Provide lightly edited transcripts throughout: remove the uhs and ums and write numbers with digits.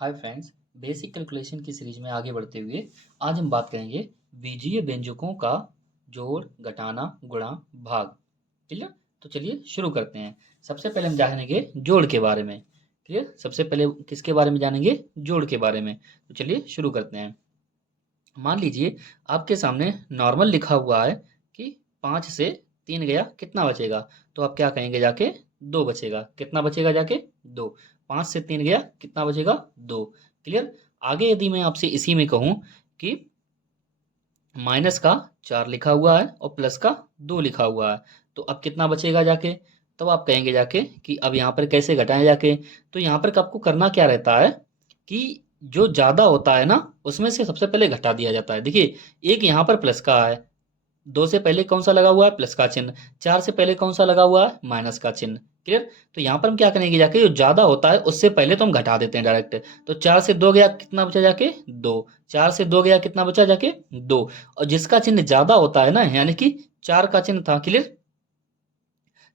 Hi friends, basic calculation की series में आगे बढ़ते हुए आज हम बात करेंगे बीजीय व्यंजकों का जोड़, घटाना, गुणा, भाग। क्लियर? तो चलिए शुरू करते हैं। सबसे पहले हम जानेंगे जोड़ के बारे में। क्लियर? सबसे पहले किसके बारे में जानेंगे? जोड़ के बारे में। तो चलिए शुरू करते हैं। मान लीजिए आपके सामने नॉर्मल लिखा हुआ है कि 5 से 3 गया कितना बचेगा? तो आप क्या कहेंगे जाके? 2 बचेगा। कितना बचेगा जाके? 2। 5 से 3 गया कितना बचेगा? 2। क्लियर? आगे यदि मैं आपसे इसी में कहूँ कि माइनस का 4 लिखा हुआ है और प्लस का 2 लिखा हुआ है, तो अब कितना बचेगा जाके? तब आप कहेंगे जाके कि अब यहाँ पर कैसे घटाएं जाके? तो यहाँ पर आपको करना क्या रहता है कि जो ज़्यादा होता है ना, उसमें से सबसे पहले घटा दिया जाता है। देखिए, एक यहाँ पर प्लस का है, 2 से पहले कौन सा लगा हुआ है? प्लस का चिन्ह। 4 से पहले कौन सा लगा हुआ है? माइनस का चिन्ह। क्लियर? तो यहाँ पर हम क्या करेंगे जाके, जो ज़्यादा होता है उससे पहले तो हम घटा देते हैं डायरेक्ट। तो 4 से 2 गया कितना बचा जाके? 2। 4 से 2 गया कितना बचा जाके? 2। और जिसका चिन्ह ज़्यादा होता है ना, यानी कि 4 का चिन्ह था। क्लियर?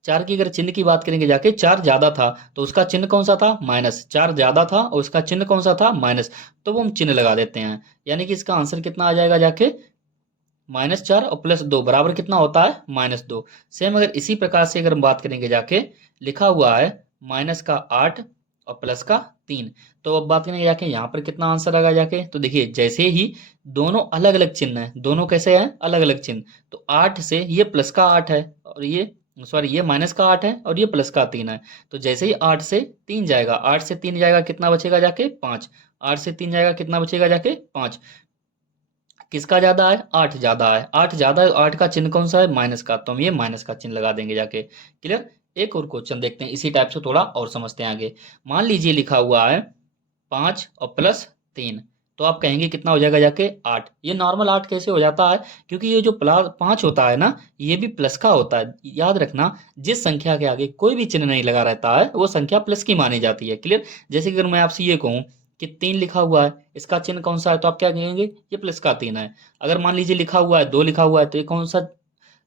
4 की अगर चिन्ह की बात करेंगे जाके, 4 ज्यादा था तो उसका चिन्ह कौन सा था? माइनस। 4 ज्यादा था और उसका चिन्ह कौन सा था? माइनस। तो वो हम चिन्ह लगा देते हैं, यानी कि इसका आंसर कितना आ जाएगा जाके? -4 और +2 बराबर कितना होता है? -2। सेम अगर इसी प्रकार से अगर हम बात करेंगे जाके, लिखा हुआ है माइनस का 8 और प्लस का 3। तो अब बात करेंगे जाके यहाँ पर कितना आंसर आएगा जाके? तो देखिए, जैसे ही दोनों अलग अलग चिन्ह हैं, दोनों कैसे हैं? अलग अलग चिन्ह। तो 8 से ये प्लस का 8 है और ये सॉरी ये माइनस का 8 है और ये प्लस का 3 है। तो जैसे ही 8 से 3 जाएगा, 8 से 3 जाएगा कितना बचेगा जाके? 5। 8 से 3 जाएगा कितना बचेगा जाके? 5। किसका ज्यादा है? 8 ज्यादा है। 8 ज्यादा है, 8 का चिन्ह कौन सा है? माइनस का। तो हम ये माइनस का चिन्ह लगा देंगे जाके। क्लियर? एक और क्वेश्चन देखते हैं इसी टाइप से, थोड़ा और समझते हैं आगे। मान लीजिए लिखा हुआ है 5 और +3, तो आप कहेंगे कितना हो जाएगा जाके? 8। ये नॉर्मल 8 कैसे हो जाता है? क्योंकि ये जो प्लस 5 होता है ना, ये भी प्लस का होता है। याद रखना, जिस संख्या के आगे कोई भी चिन्ह नहीं लगा रहता है वो संख्या प्लस की मानी जाती है। क्लियर? जैसे कि अगर मैं आपसे ये कहूँ कि 3 लिखा हुआ है, इसका चिन्ह कौन सा है? तो आप क्या कहेंगे? ये प्लस का 3 है। अगर मान लीजिए लिखा हुआ है 2 लिखा हुआ है, तो ये कौन सा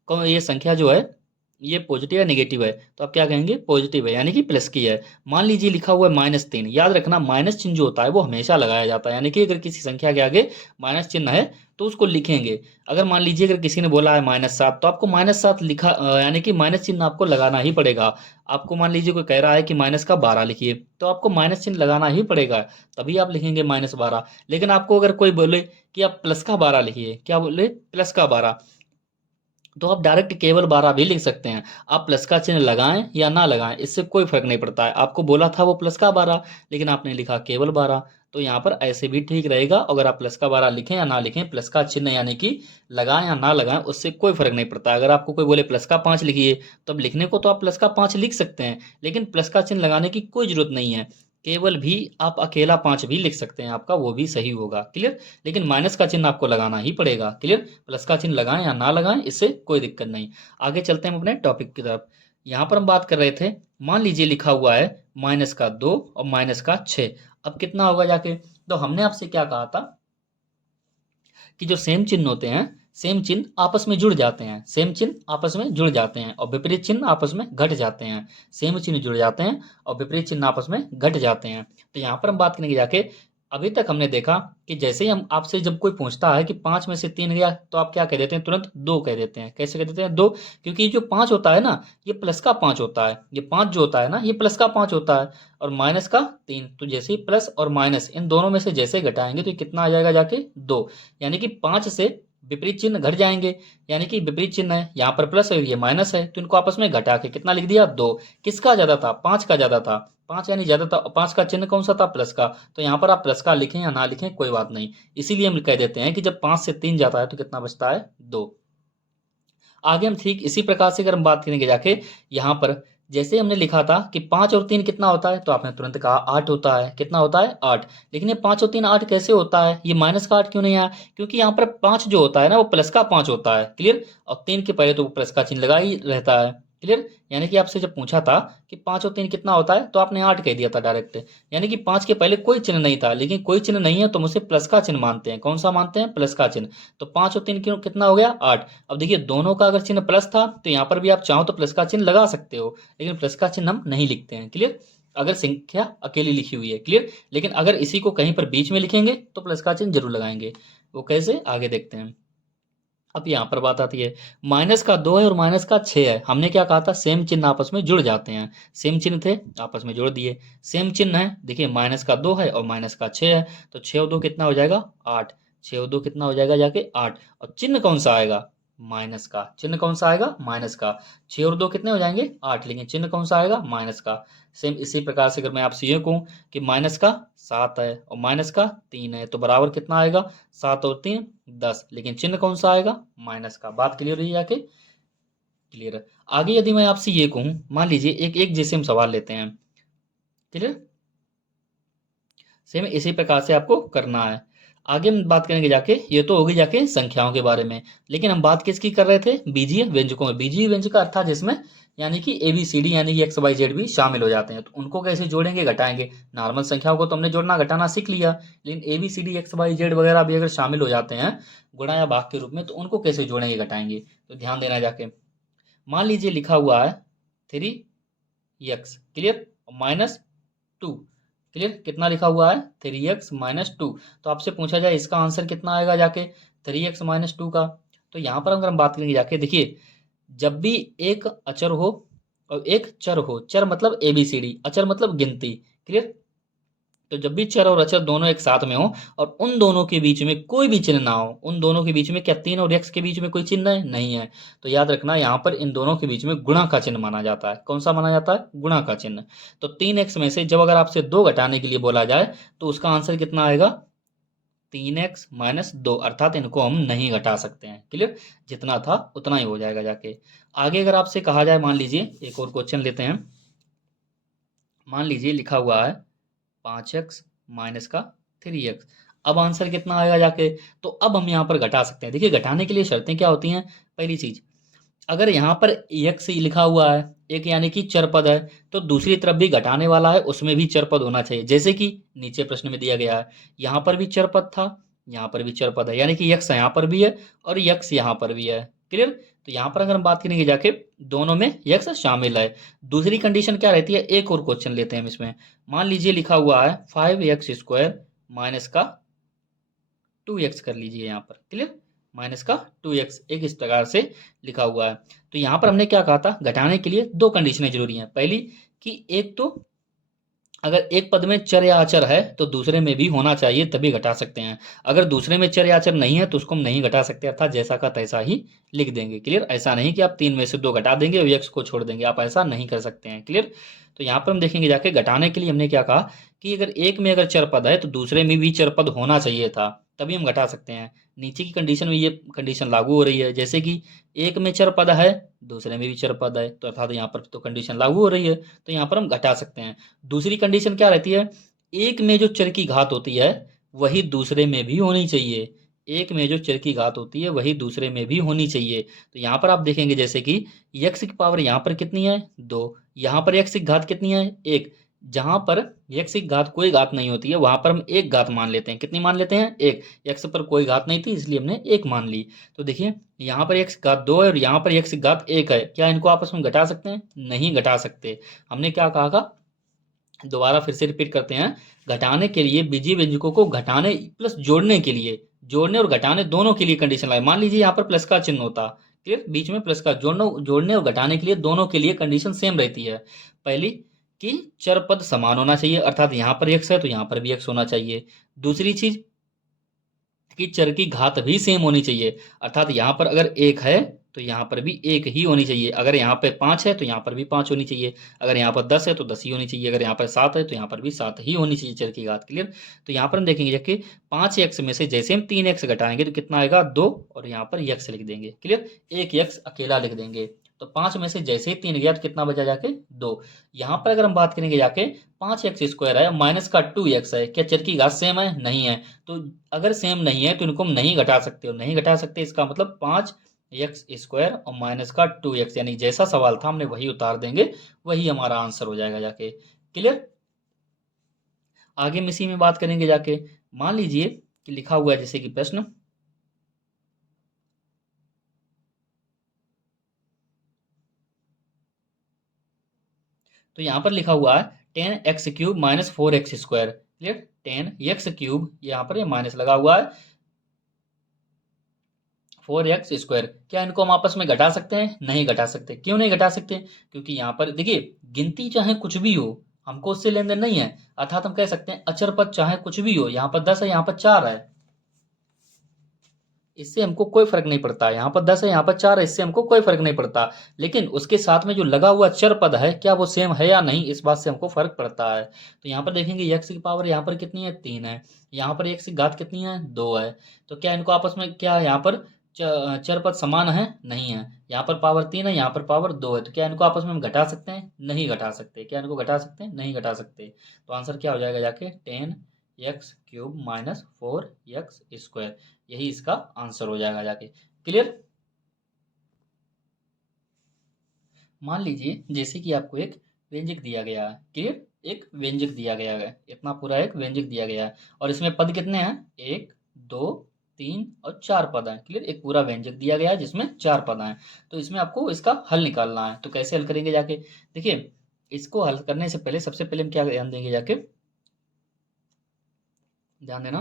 ये संख्या जो है, ये पॉजिटिव या नेगेटिव है? तो आप क्या कहेंगे? पॉजिटिव है, यानी कि प्लस की है। मान लीजिए लिखा हुआ है -3, याद रखना माइनस चिन्ह जो होता है वो हमेशा लगाया जाता है, यानी कि अगर किसी संख्या के आगे माइनस चिन्ह है तो उसको लिखेंगे। अगर मान लीजिए अगर किसी ने बोला है -7, तो आपको -7 लिखा यानी कि माइनस चिन्ह आपको लगाना ही पड़ेगा। आपको मान लीजिए कोई कह रहा है कि माइनस का 12 लिखिए, तो आपको माइनस चिन्ह लगाना ही पड़ेगा, तभी आप लिखेंगे -12। लेकिन आपको अगर कोई बोले कि आप प्लस का 12 लिखिए, क्या बोले? प्लस का 12, तो आप डायरेक्ट केवल 12 भी लिख सकते हैं। आप प्लस का चिन्ह लगाएं या ना लगाएं, इससे कोई फर्क नहीं पड़ता है। आपको बोला था वो प्लस का 12, लेकिन आपने लिखा केवल 12, तो यहाँ पर ऐसे भी ठीक रहेगा। अगर आप प्लस का 12 लिखें या ना लिखें, प्लस का चिन्ह यानी कि लगाएं या ना लगाएं, उससे कोई फर्क नहीं पड़ता। अगर आपको कोई बोले प्लस का 5 लिखिए, तो अब लिखने को तो आप प्लस का 5 लिख सकते हैं, लेकिन प्लस का चिन्ह लगाने की कोई जरूरत नहीं है। केवल भी आप अकेला 5 भी लिख सकते हैं, आपका वो भी सही होगा। क्लियर? लेकिन माइनस का चिन्ह आपको लगाना ही पड़ेगा। क्लियर? प्लस का चिन्ह लगाएं या ना लगाएं, इससे कोई दिक्कत नहीं। आगे चलते हैं हम अपने टॉपिक की तरफ। यहाँ पर हम बात कर रहे थे, मान लीजिए लिखा हुआ है -2 और -6। अब कितना होगा जाके? तो हमने आपसे क्या कहा था कि जो सेम चिन्ह होते हैं, सेम चिन्ह आपस में जुड़ जाते हैं। सेम चिन्ह आपस में जुड़ जाते हैं और विपरीत चिन्ह आपस में घट जाते हैं। सेम चिन्ह जुड़ जाते हैं और विपरीत चिन्ह आपस में घट जाते हैं। तो यहाँ पर हम बात करेंगे जाके, अभी तक हमने देखा कि जैसे ही हम आपसे जब कोई पूछता है कि 5 में से 3 गया, तो आप क्या कह देते हैं? तुरंत 2 कह देते हैं। कैसे कह देते हैं? 2। क्योंकि ये जो 5 होता है ना, ये प्लस का 5 होता है। ये 5 जो होता है ना, ये प्लस का 5 होता है और माइनस का 3। तो जैसे ही प्लस और माइनस इन दोनों में से जैसे घटाएंगे, तो ये कितना आ जाएगा जाके? 2। यानी कि 5 से विपरीत चिन्ह घट जाएंगे, यानी कि विपरीत चिन्ह है, यहाँ पर प्लस है और ये माइनस है, तो इनको आपस में घटा के कितना लिख दिया? 2। किसका ज्यादा था? 5 का ज्यादा था। 5 यानी ज्यादा था। 5 का चिन्ह कौन सा था? प्लस का। तो यहाँ पर आप प्लस का लिखें या ना लिखें कोई बात नहीं, इसीलिए हम कह देते हैं कि जब 5 से 3 जाता है तो कितना बचता है? 2। आगे हम ठीक इसी प्रकार से अगर हम बात करेंगे जाके, यहाँ पर जैसे हमने लिखा था कि 5 और 3 कितना होता है, तो आपने तुरंत कहा 8 होता है। कितना होता है? 8। लेकिन ये 5 और 3 8 कैसे होता है? ये माइनस का 8 क्यों नहीं आया? क्योंकि यहाँ पर 5 जो होता है ना, वो प्लस का 5 होता है। क्लियर? और 3 के पहले तो वो प्लस का चिन्ह लगा ही रहता है। क्लियर? यानी कि आपसे जब पूछा था कि 5 और 3 कितना होता है, तो आपने 8 कह दिया था डायरेक्ट। यानी कि 5 के पहले कोई चिन्ह नहीं था, लेकिन कोई चिन्ह नहीं है तो हम उसे प्लस का चिन्ह मानते हैं। कौन सा मानते हैं? प्लस का चिन्ह। तो 5 और 3 क्यों कितना हो गया? 8। अब देखिए, दोनों का अगर चिन्ह प्लस था तो यहाँ पर भी आप चाहो तो प्लस का चिन्ह लगा सकते हो, लेकिन प्लस का चिन्ह हम नहीं लिखते हैं। क्लियर? अगर संख्या अकेली लिखी हुई है। क्लियर? लेकिन अगर इसी को कहीं पर बीच में लिखेंगे तो प्लस का चिन्ह जरूर लगाएंगे। वो कैसे, आगे देखते हैं। अब यहाँ पर बात आती है, माइनस का 2 है और माइनस का 6 है। हमने क्या कहा था, सेम चिन्ह आपस में जुड़ जाते हैं। सेम चिन्ह थे, आपस में जोड़ दिए। सेम चिन्ह है, देखिए माइनस का 2 है और माइनस का 6 है, तो 6 और 2 कितना हो जाएगा, 8। 6 और 2 कितना हो जाएगा जाके, 8। और चिन्ह कौन सा आएगा, माइनस का। चिन्ह कौन सा आएगा, माइनस का। 6 और 2 कितने हो जाएंगे, 8, लेकिन चिन्ह कौन सा आएगा, माइनस का। सेम इसी प्रकार से अगर मैं आपसे ये कहूँ कि माइनस का 7 है और माइनस का 3 है, तो बराबर कितना आएगा, 7 और 3 10, लेकिन चिन्ह कौन सा आएगा, माइनस का। बात क्लियर हुई जाके, क्लियर है। आगे यदि मैं आपसे ये कहूं, मान लीजिए एक एक जैसे हम सवाल लेते हैं। क्लियर? सेम इसी प्रकार से आपको करना है। आगे हम बात करेंगे जाके, ये तो होगी जाके संख्याओं के बारे में, लेकिन हम बात किसकी कर रहे थे, बीजीय व्यंजकों में। बीजीय व्यंजक का अर्थ था जिसमें यानी कि ABCD यानी कि XYZ भी शामिल हो जाते हैं, तो उनको कैसे जोड़ेंगे, घटाएंगे। नॉर्मल संख्याओं को तो हमने जोड़ना घटाना सीख लिया, लेकिन ABCD XYZ वगैरह भी अगर शामिल हो जाते हैं गुणा या भाग के रूप में, तो उनको कैसे जोड़ेंगे, घटाएंगे। तो ध्यान देना जाके, मान लीजिए लिखा हुआ है 3x, क्लियर, -2। क्लियर? कितना लिखा हुआ है, 3x-2। तो आपसे पूछा जाए इसका आंसर कितना आएगा जाके, 3x-2 का। तो यहाँ पर अगर हम बात करेंगे जाके, देखिए जब भी एक अचर हो और एक चर हो, चर मतलब ABCD, अचर मतलब गिनती। क्लियर? तो जब भी चर और अचर दोनों एक साथ में हो और उन दोनों के बीच में कोई भी चिन्ह ना हो, उन दोनों के बीच में क्या 3 और x के बीच में कोई चिन्ह है, नहीं है, तो याद रखना यहाँ पर इन दोनों के बीच में गुणा का चिन्ह माना जाता है। कौन सा माना जाता है, गुणा का चिन्ह। तो 3x में से जब अगर आपसे 2 घटाने के लिए बोला जाए तो उसका आंसर कितना आएगा, 3x-2, अर्थात इनको हम नहीं घटा सकते हैं। क्लियर? जितना था उतना ही हो जाएगा जाके। आगे अगर आपसे कहा जाए, मान लीजिए एक और क्वेश्चन लेते हैं। मान लीजिए लिखा हुआ है 5x माइनस का 3x। अब आंसर कितना आएगा जाके, तो अब हम यहाँ पर घटा सकते हैं। देखिए घटाने के लिए शर्तें क्या होती हैं, पहली चीज, अगर यहाँ पर x लिखा हुआ है, एक यानी कि चर पद है, तो दूसरी तरफ भी घटाने वाला है उसमें भी चर पद होना चाहिए। जैसे कि नीचे प्रश्न में दिया गया है, यहाँ पर भी चर पद था, यहाँ पर भी चर पद है, यानी कि x यहाँ पर भी है और x यहाँ पर भी है। क्लियर? तो यहाँ पर अगर हम बात करेंगे जाके, दोनों में x शामिल है। दूसरी कंडीशन क्या रहती है, एक और क्वेश्चन लेते हैं हम इसमें। मान लीजिए लिखा हुआ है 5x² माइनस का 2x कर लीजिए यहाँ पर। क्लियर? माइनस का 2x एक इस प्रकार से लिखा हुआ है। तो यहाँ पर हमने क्या कहा था, घटाने के लिए दो कंडीशनें जरूरी हैं। पहली कि एक तो अगर एक पद में चर या अचर है तो दूसरे में भी होना चाहिए, तभी घटा सकते हैं। अगर दूसरे में चर या अचर नहीं है तो उसको हम नहीं घटा सकते, अर्थात जैसा का तैसा ही लिख देंगे। क्लियर? ऐसा नहीं कि आप 3 में से 2 घटा देंगे और x को छोड़ देंगे, आप ऐसा नहीं कर सकते हैं। क्लियर? तो यहाँ पर हम देखेंगे जाके, घटाने के लिए हमने क्या कहा कि अगर एक में अगर चर पद है तो दूसरे में भी चर पद होना चाहिए था, तभी हम घटा सकते हैं। नीचे की कंडीशन में ये कंडीशन लागू हो रही है, जैसे कि एक में चर पद है दूसरे में भी चर पद है, तो अर्थात यहाँ पर तो कंडीशन लागू हो रही है, तो यहाँ पर हम घटा सकते हैं। दूसरी कंडीशन क्या रहती है, एक में जो चर की घात होती है वही दूसरे में भी होनी चाहिए। एक में जो चर की घात होती है वही दूसरे में भी होनी चाहिए। तो यहाँ पर आप देखेंगे जैसे कि x की पावर यहाँ पर कितनी है, 2, यहाँ पर x की घात कितनी है, 1। जहां पर x की घात कोई घात नहीं होती है वहां पर हम एक घात मान लेते हैं। कितनी मान लेते हैं, एक। x पर कोई घात नहीं थी इसलिए हमने एक मान ली। तो देखिए यहाँ पर x घात 2 है और यहाँ पर x घात 1 है, क्या इनको आपस में घटा सकते हैं, नहीं घटा सकते। हमने क्या कहा था, दोबारा फिर से रिपीट करते हैं। घटाने के लिए बीजीय व्यंजकों को घटाने प्लस जोड़ने के लिए, जोड़ने और घटाने दोनों के लिए कंडीशन लगाए। मान लीजिए यहाँ पर प्लस का चिन्ह होता, क्लियर, बीच में प्लस का, जोड़ने और घटाने के लिए दोनों के लिए कंडीशन सेम रहती है। पहली कि चर पद समान होना चाहिए, अर्थात यहाँ पर x है तो यहाँ पर भी x होना चाहिए। दूसरी चीज कि चर की घात भी सेम होनी चाहिए, अर्थात यहाँ पर अगर 1 है तो यहाँ पर भी 1 ही होनी चाहिए। अगर यहाँ पे 5 है तो यहाँ पर भी 5 होनी चाहिए। अगर यहाँ पर 10 है तो 10 ही होनी चाहिए। अगर यहाँ पर 7 है तो यहाँ पर भी 7 ही होनी चाहिए चर की घात। क्लियर? तो यहाँ पर हम देखेंगे जबकि 5x में से जैसे हम 3x घटाएंगे तो कितना आएगा, 2, और यहाँ पर x लिख देंगे। क्लियर? एक x अकेला लिख देंगे। तो 5 में से जैसे ही 3 गया तो कितना बचा जाके, 2। यहाँ पर अगर हम बात करेंगे जाके, 5x² है माइनस का 2x है, क्या चर की घात सेम है, नहीं है। तो अगर सेम नहीं है तो इनको हम नहीं घटा सकते, और नहीं घटा सकते इसका मतलब 5x² और माइनस का 2x, यानी जैसा सवाल था हमने वही उतार देंगे, वही हमारा आंसर हो जाएगा जाके। क्लियर? आगे हम इसी में बात करेंगे जाके। मान लीजिए कि लिखा हुआ है जैसे कि प्रश्न, तो यहाँ पर लिखा हुआ है 10x³ minus 4x²। Clear, 10x³ यहाँ पर ये माइनस लगा हुआ है, 4x²। क्या इनको हम आपस में घटा सकते हैं? नहीं घटा सकते। क्यों नहीं घटा सकते? क्योंकि यहाँ पर देखिए, गिनती चाहे कुछ भी हो, हमको उससे लेन देन नहीं है। अर्थात हम कह सकते हैं अचर पद चाहे कुछ भी हो, यहाँ पर 10 है, यहाँ पर 4 है, इससे हमको कोई फर्क नहीं पड़ता। यहाँ पर 10 है, यहाँ पर 4 है, इससे हमको कोई फर्क नहीं पड़ता। लेकिन उसके साथ में जो लगा हुआ चर पद है, क्या वो सेम है या नहीं, इस बात से हमको फर्क पड़ता है। तो यहाँ पर देखेंगे x की पावर यहाँ पर कितनी है? 3 है। यहाँ पर x की घात कितनी है? 2 है। तो क्या इनको आपस में, क्या यहाँ पर चर पद समान है? नहीं है। यहाँ पर पावर 3 है, यहाँ पर पावर 2 है। तो क्या इनको आपस में हम घटा सकते हैं? नहीं घटा सकते। क्या इनको घटा सकते हैं? नहीं घटा सकते। तो आंसर क्या हो जाएगा जाके? 10x³ minus 4x²। यही इसका आंसर हो जाएगा जाके। क्लियर। मान लीजिए जैसे कि आपको एक व्यंजक दिया गया है। क्लियर, एक व्यंजक दिया गया है, इतना पूरा एक व्यंजक दिया गया है और इसमें पद कितने हैं? 1 2 3 और 4 पद हैं। क्लियर, एक पूरा व्यंजक दिया गया है जिसमें 4 पद हैं। तो इसमें आपको इसका हल निकालना है। तो कैसे हल करेंगे जाके? देखिए, इसको हल करने से पहले सबसे पहले हम क्या ध्यान देंगे जाके, ध्यान देना,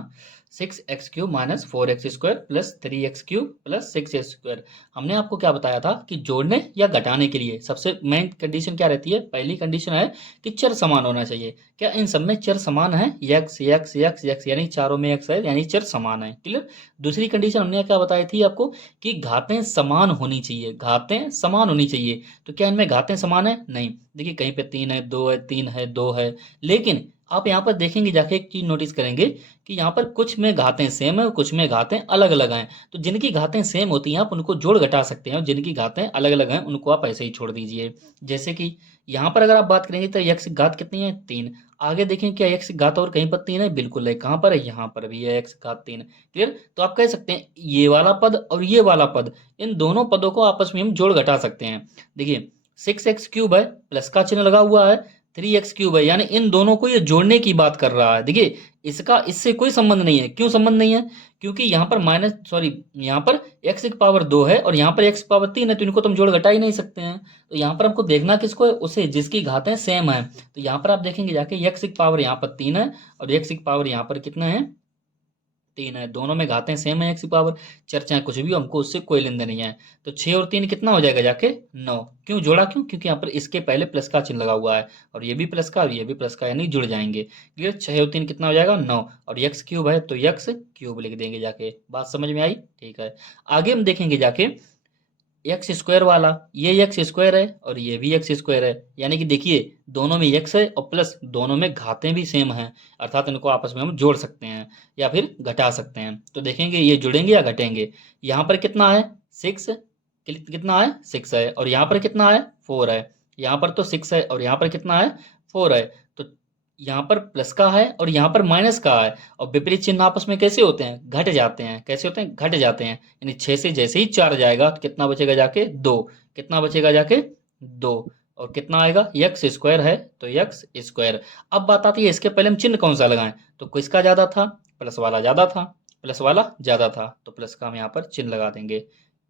6x³ minus 4x² plus 3x³ plus 6x²। हमने आपको क्या बताया था कि जोड़ने या घटाने के लिए सबसे मेन कंडीशन क्या रहती है? पहली कंडीशन है कि चर समान होना चाहिए। क्या इन सब में चर समान है? x x x x, यानी चारों में x है, यानी चर समान है। क्लियर। दूसरी कंडीशन हमने क्या बताई थी आपको कि घातें समान होनी चाहिए, घातें समान होनी चाहिए। तो क्या इनमें घातें समान है? नहीं। देखिए, कहीं पे 3 है, 2 है, 3 है, 2 है, लेकिन आप यहाँ पर देखेंगे जाके, एक चीज नोटिस करेंगे कि यहाँ पर कुछ में घातें सेम है और कुछ में घातें अलग अलग हैं। तो जिनकी घातें सेम होती हैं आप उनको जोड़ घटा सकते हैं, और जिनकी घातें अलग अलग हैं उनको आप ऐसे ही छोड़ दीजिए। जैसे कि यहाँ पर अगर आप बात करेंगे तो x की घात कितनी है? 3। आगे देखें, क्या x की घात और कहीं पर 3 है? बिल्कुल है। कहाँ पर है? यहाँ पर भी है x की घात 3। क्लियर। तो आप कह सकते हैं ये वाला पद और ये वाला पद, इन दोनों पदों को आपस में हम जोड़ घटा सकते हैं। देखिए, 6x³ है, प्लस का चिन्ह लगा हुआ है, 3x³ है, यानी इन दोनों को ये जोड़ने की बात कर रहा है। देखिए, इसका इससे कोई संबंध नहीं है। क्यों संबंध नहीं है? क्योंकि यहाँ पर यहाँ पर x की पावर 2 है और यहाँ पर x की पावर 3 है, तो इनको तो हम जोड़ घटा ही नहीं सकते हैं। तो यहाँ पर हमको देखना किसको है? उसे जिसकी घातें सेम है। तो यहाँ पर आप देखेंगे जाके, x की पावर यहाँ पर 3 है और x की पावर यहाँ पर कितना है? 3 है। दोनों में घातें सेम है x की पावर, चर्चाएं कुछ भी, हमको उससे कोई लेन देन नहीं है। तो 6 और 3 कितना हो जाएगा जाके? 9। क्यों जोड़ा? क्योंकि यहाँ पर इसके पहले प्लस का चिन्ह लगा हुआ है और ये भी प्लस का और ये भी प्लस का, यानी जुड़ जाएंगे। क्लियर। 6 और 3 कितना हो जाएगा? 9। और x³ है तो x³ लिख देंगे जाके। बात समझ में आई? ठीक है। आगे हम देखेंगे जाके, x² वाला, ये x² है और ये भी x² है, यानी कि देखिए दोनों में x है और प्लस दोनों में घातें भी सेम हैं, अर्थात इनको आपस में हम जोड़ सकते हैं या फिर घटा सकते हैं। तो देखेंगे ये जुड़ेंगे या घटेंगे। यहाँ पर कितना है? 6। कितना है? 6 है। और यहाँ पर कितना है? 4 है। यहाँ पर तो 6 है और यहाँ पर कितना है? 4 है। तो यहाँ पर प्लस का है और यहाँ पर माइनस का है, और विपरीत चिन्ह आपस में कैसे होते हैं? घट जाते हैं। कैसे होते हैं? घट जाते हैं। यानी 6 से जैसे ही 4 जाएगा तो कितना बचेगा जाके? 2। कितना बचेगा जाके? 2। और कितना आएगा? x² है तो x²। अब बात आती है इसके पहले हम चिन्ह कौन सा लगाएं, तो किसका ज्यादा था? प्लस वाला ज्यादा था। प्लस वाला ज्यादा था तो प्लस का हम यहाँ पर चिन्ह लगा देंगे।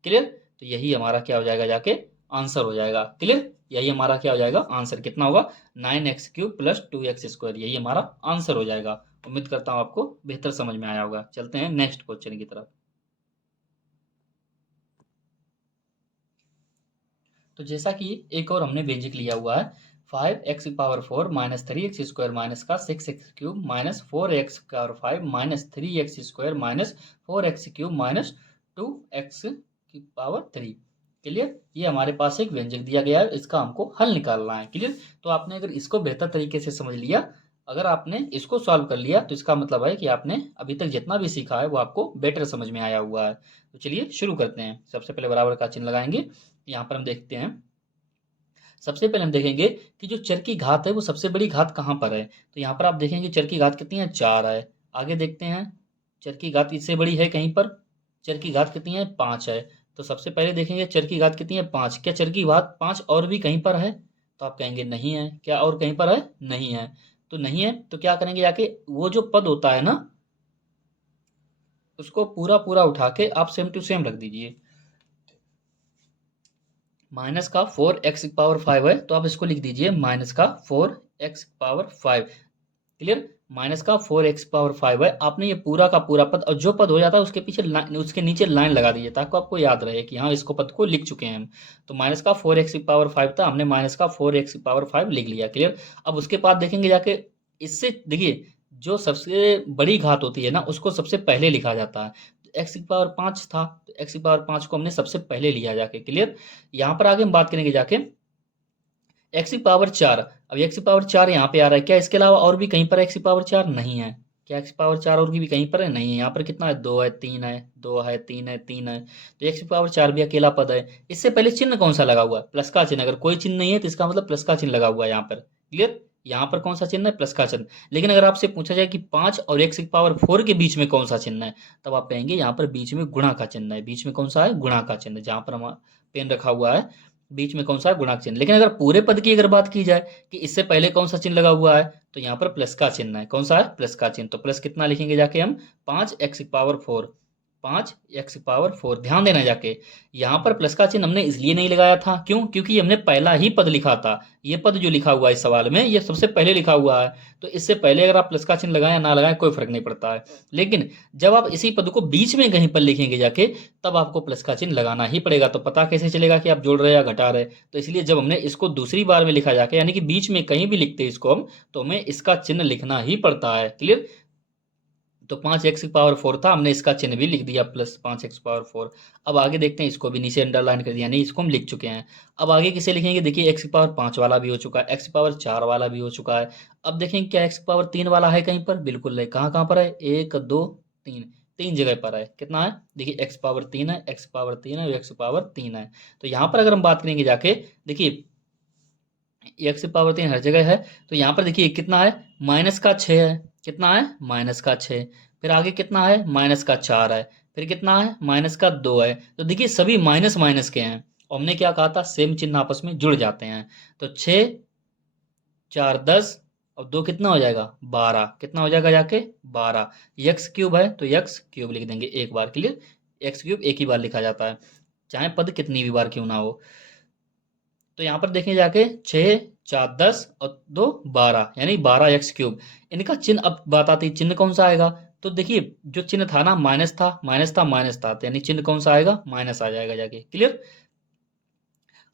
क्लियर। तो यही हमारा क्या हो जाएगा जाके? आंसर हो जाएगा। क्लियर। यही हमारा क्या हो जाएगा? आंसर कितना होगा? 9x³ plus 2x²। यही हमारा आंसर हो जाएगा। उम्मीद करता हूँ आपको बेहतर समझ में आया होगा। चलते हैं नेक्स्ट क्वेश्चन की तरफ। तो जैसा कि एक और हमने बेसिक लिया हुआ है, 5x⁴ माइनस 3x² माइनस का 6x³ minus 4x⁵ minus 3x² minus 4x³ minus 2x⁴। Clear. ये हमारे पास एक व्यंजक दिया गया है, इसका हमको हल निकालना है। क्लियर। तो आपने अगर इसको बेहतर तरीके से समझ लिया, अगर आपने इसको सॉल्व कर लिया, तो इसका मतलब है कि आपने अभी तक जितना भी सीखा है वो आपको बेटर समझ में आया हुआ है। तो चलिए शुरू करते हैं। सबसे पहले बराबर का चिन्ह लगाएंगे। यहाँ पर हम देखते हैं, सबसे पहले हम देखेंगे कि जो चर की घात है वो सबसे बड़ी घात कहाँ पर है। तो यहाँ पर आप देखेंगे चर की घात कितनी है? 4 है। आगे देखते हैं, चर की घात इससे बड़ी है कहीं पर? चर की घात कितनी है? 5 है। तो सबसे पहले देखेंगे चर की घात कितनी है? 5। क्या चर की घात 5 और भी कहीं पर है? तो आप कहेंगे नहीं है। क्या और कहीं पर है? नहीं है। तो नहीं है तो क्या करेंगे जाके, वो जो पद होता है ना, उसको पूरा पूरा उठा के आप सेम टू सेम रख दीजिए। माइनस का 4x की पावर 5 है, तो आप इसको लिख दीजिए माइनस का 4x की पावर 5। क्लियर। माइनस का 4x की पावर 5 है। आपने ये पूरा का पूरा पद, और जो पद हो जाता है उसके पीछे उसके नीचे लाइन लगा दीजिए, ताकि आपको याद रहे कि हाँ इसको पद को लिख चुके हैं हम। तो माइनस का 4x की पावर 5 था, हमने माइनस का 4x की पावर 5 लिख लिया। क्लियर। अब उसके बाद देखेंगे जाके, इससे देखिए जो सबसे बड़ी घात होती है ना, उसको सबसे पहले लिखा जाता है। तो एक्स की पावर 5 था, तो एक्स की पावर 5 को हमने सबसे पहले लिया जाके। क्लियर। यहाँ पर आगे हम बात करेंगे जाके एक्स की पावर 4। अब एक्स की पावर 4 यहाँ पे आ रहा है, क्या इसके अलावा और भी कहीं पर एक्स की पावर 4 नहीं है? क्या एक्स की पावर 4 और की भी कहीं पर है? नहीं है। यहाँ पर कितना है? 2 है, 3 है, 2 है, 3 है, 3 है। तो एक्स की पावर 4 भी अकेला पद है। इससे पहले चिन्ह कौन सा लगा हुआ है? प्लस का चिन्ह। अगर कोई चिन्ह नहीं है तो इसका मतलब प्लस का चिन्ह लगा हुआ है यहाँ पर। क्लियर। यहाँ पर कौन सा चिन्ह है? प्लस का चिन्ह। लेकिन अगर आपसे पूछा जाए कि 5 और एक्स की पावर 4 के बीच में कौन सा चिन्ह है, तब आप कहेंगे यहाँ पर बीच में गुणा का चिन्ह है। बीच में कौन सा है? गुणा का चिन्ह। जहाँ पर हम पेन रखा हुआ है, बीच में कौन सा है? गुणा चिन्ह। लेकिन अगर पूरे पद की अगर बात की जाए कि इससे पहले कौन सा चिन्ह लगा हुआ है, तो यहाँ पर प्लस का चिन्ह है। कौन सा है? प्लस का चिन्ह। तो प्लस कितना लिखेंगे जाके हम? 5x की पावर 4। 5x की पावर 4। ध्यान देना जाके, यहाँ पर प्लस का चिन्ह हमने इसलिए नहीं लगाया था, क्यों? क्योंकि हमने पहला ही पद लिखा था। ये पद जो लिखा हुआ है इस सवाल में, ये सबसे पहले लिखा हुआ है। तो इससे पहले अगर आप प्लस का चिन्ह लगाएं या ना लगाएं, कोई फर्क नहीं पड़ता है। लेकिन जब आप इसी पद को बीच में कहीं पर लिखेंगे जाके, तब आपको प्लस का चिन्ह लगाना ही पड़ेगा। तो पता कैसे चलेगा कि आप जोड़ रहे या घटा रहे? तो इसलिए जब हमने इसको दूसरी बार में लिखा जाके, यानी कि बीच में कहीं भी लिखते हैं इसको हम, तो हमें इसका चिन्ह लिखना ही पड़ता है। क्लियर। तो 5x की पावर 4 था, हमने इसका चिन्ह भी लिख दिया, प्लस 5x की पावर 4। अब आगे देखते हैं, इसको भी नीचे अंडरलाइन कर दिया, यानी इसको हम लिख चुके हैं। अब आगे किसे लिखेंगे? देखिए x की पावर 5 वाला भी हो चुका है, x की पावर 4 वाला भी हो चुका है। अब देखेंगे क्या x की पावर 3 वाला है कहीं पर? बिल्कुल नहीं। कहाँ कहाँ पर है? 1 2 3, 3 जगह पर है। कितना है? देखिए x की पावर 3 है, x की पावर 3 है, x की पावर 3 है। तो यहाँ पर अगर हम बात करेंगे जाके, देखिए x की पावर 3 हर जगह है। तो यहाँ पर देखिए कितना है? माइनस का 6 है। कितना है? माइनस का 6। फिर आगे कितना है? माइनस का 4 है। फिर कितना है? माइनस का 2 है। तो देखिए सभी माइनस माइनस के हैं, और हमने क्या कहा था? सेम चिन्ह आपस में जुड़ जाते हैं। तो 6 4 10, और 2 कितना हो जाएगा? 12। कितना हो जाएगा जाके? 12। यक्स क्यूब है तो यक्स क्यूब लिख देंगे एक बार। क्लियर। एक्स क्यूब एक ही बार लिखा जाता है, चाहे पद कितनी भी बार क्यों ना हो। तो यहाँ पर देखें जाके, 6 4 10 और 2 12, यानी 12x क्यूब। इनका चिन्ह, अब बात आती है चिन्ह कौन सा आएगा। तो देखिए जो चिन्ह था ना, माइनस था, माइनस था, माइनस था, तो यानी चिन्ह कौन सा आएगा? माइनस आ जाएगा जाके। क्लियर।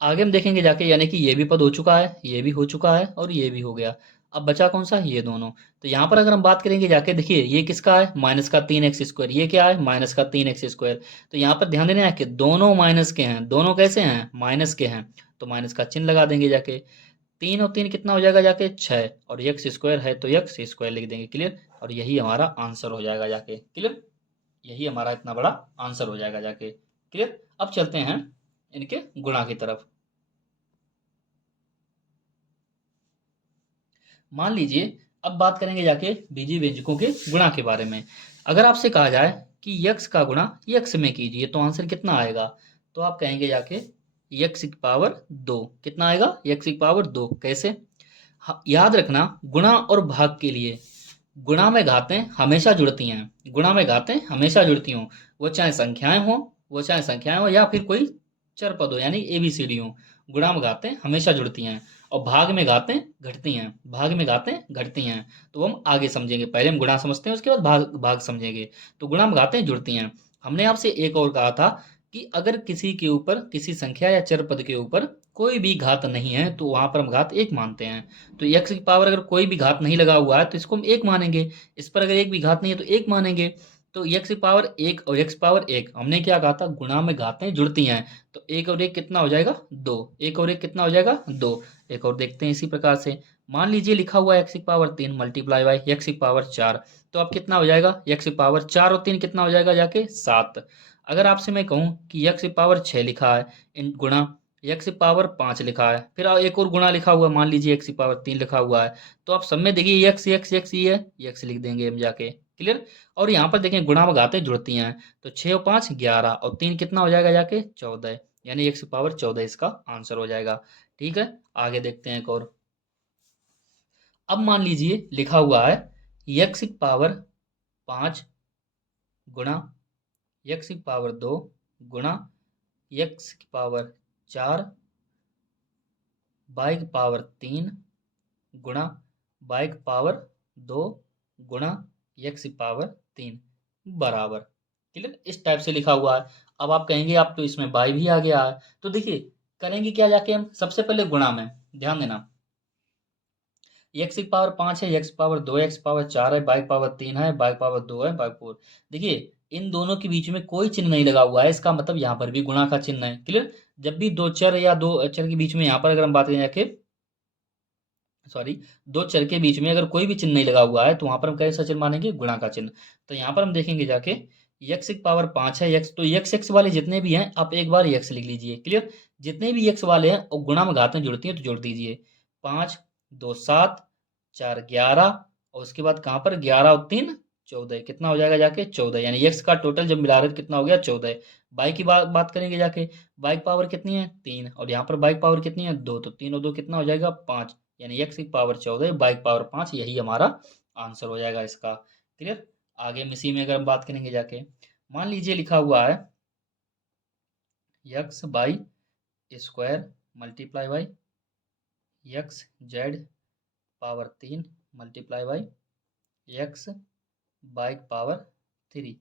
आगे हम देखेंगे जाके, यानी कि ये भी पद हो चुका है, ये भी हो चुका है, और ये भी हो गया। अब बचा कौन सा? ये दोनों। तो यहाँ पर अगर हम बात करेंगे जाके, देखिए ये किसका है? माइनस का 3x स्क्वायर। ये क्या है? माइनस का 3x स्क्वायर। तो यहाँ पर ध्यान देना है कि दोनों माइनस के हैं। दोनों कैसे हैं? माइनस के हैं। तो माइनस का चिन्ह लगा देंगे जाके। 3 और 3 कितना हो जाएगा जाके? 6। और यक्स स्क्वायर है तो यक्स स्क्वायर लिख देंगे। क्लियर। और यही हमारा आंसर हो जाएगा जाके। क्लियर। यही हमारा इतना बड़ा आंसर हो जाएगा जाके। क्लियर। अब चलते हैं इनके गुणा की तरफ। मान लीजिए, अब बात करेंगे जाके बीजीय व्यंजकों के गुणा के बारे में। अगर आपसे कहा जाए कि यक्स का गुणा यक्स में कीजिए, तो आंसर कितना आएगा? तो आप कहेंगे जाके x की पावर 2। कितना आएगा? x की पावर 2। कैसे? याद रखना, गुणा और भाग के लिए गुणा में घातें हमेशा जुड़ती हैं। गुणा में घातें हमेशा जुड़ती हों, वो चाहे संख्याएं हो या फिर कोई चर पद हो, यानी एबीसीडी हो। गुणा में घातें हमेशा जुड़ती हैं, और भाग में घातें घटती हैं। भाग में घातें घटती हैं, तो वो हम आगे समझेंगे। पहले हम गुणा समझते हैं, उसके बाद भाग भाग समझेंगे। तो गुणा में घातें जुड़ती हैं। हमने आपसे एक और कहा था कि अगर किसी के ऊपर, किसी संख्या या चर पद के ऊपर कोई भी घात नहीं है, तो वहां पर हम घात एक मानते हैं। तो x की पावर अगर कोई भी घात नहीं लगा हुआ है, तो इसको हम एक मानेंगे। इस पर अगर एक भी घात नहीं है तो एक मानेंगे। तो x की पावर 1 और x की पावर 1, हमने क्या कहा था? गुणा में घातें जुड़ती हैं। तो 1 और 1 कितना हो जाएगा? 2। 1 और 1 कितना हो जाएगा? 2। एक और देखते हैं इसी प्रकार से। मान लीजिए लिखा हुआ है x की पावर 3 मल्टीप्लाई बाई x की पावर 4। तो अब कितना हो जाएगा? x की पावर 4 और 3 कितना हो जाएगा जाके? 7। अगर आपसे मैं कहूँ कि x की पावर 6 लिखा है, इन गुणा x की पावर 5 लिखा है, फिर एक और गुणा लिखा हुआ है, मान लीजिए x की पावर 3 लिखा हुआ है, तो आप सब में देखिए x x x ही है, x लिख देंगे हम जाके। क्लियर। और यहाँ पर देखें गुणा में घातें जुड़ती हैं, तो 6 और 5 11, और 3 कितना हो जाएगा जाके? 14, यानी x की पावर 14 इसका आंसर हो जाएगा। ठीक है। आगे देखते हैं एक और। अब मान लीजिए लिखा हुआ है x की पावर 5 गुणा x की पावर 2 गुणा x की पावर 4 बाई की पावर 3 गुणा बाई की पावर 2 गुणा एक्स की पावर 3 बराबर। क्लियर, इस टाइप से लिखा हुआ है। अब आप कहेंगे आप तो इसमें बाई भी आ गया है, तो देखिए करेंगे क्या, जाके हम सबसे पहले गुणा में ध्यान देना। एक्स की पावर 5 है, एक्स की पावर 2 है, एक्स की पावर 4 है, बाई की पावर 3 है, बाई की पावर 2 है, बाई की पावर, देखिए इन दोनों के बीच में कोई चिन्ह नहीं लगा हुआ है, इसका मतलब यहाँ पर भी गुणा का चिन्ह है। क्लियर, जब भी दो चर या दो अचर के बीच में, यहाँ पर अगर हम बात करें जाके, सॉरी, दो चर के बीच में अगर कोई भी चिन्ह नहीं लगा हुआ है तो वहां पर हम कैसा चिन्ह मानेंगे, गुणा का चिन्ह। तो यहाँ पर हम देखेंगे जाके एक्स की पावर 5 है, एक्स, तो एक्स एक्स वाले जितने भी हैं आप एक बार एक्स लिख लीजिए। क्लियर, जितने भी एक्स वाले हैं और गुणा में घातें जुड़ती हैं तो जोड़ दीजिए। 5 2 7 4 11, और उसके बाद कहाँ पर 11 और 3 14, कितना हो जाएगा जाके 14, यानी एक्स का टोटल जब मिला रहे तो कितना हो गया 14। बाई की बात करेंगे जाके, बाई की पावर कितनी है 3, और यहाँ पर बाई की पावर कितनी है 2, तो 3 और 2 कितना हो जाएगा 5, यानी एक्स की पावर 14 बाई की पावर 5, यही हमारा आंसर हो जाएगा इसका। क्लियर, आगे हम इसी में अगर हम बात करेंगे जाके, मान लीजिए लिखा हुआ है x by square multiply by x Z power 3 multiply by x by power 3।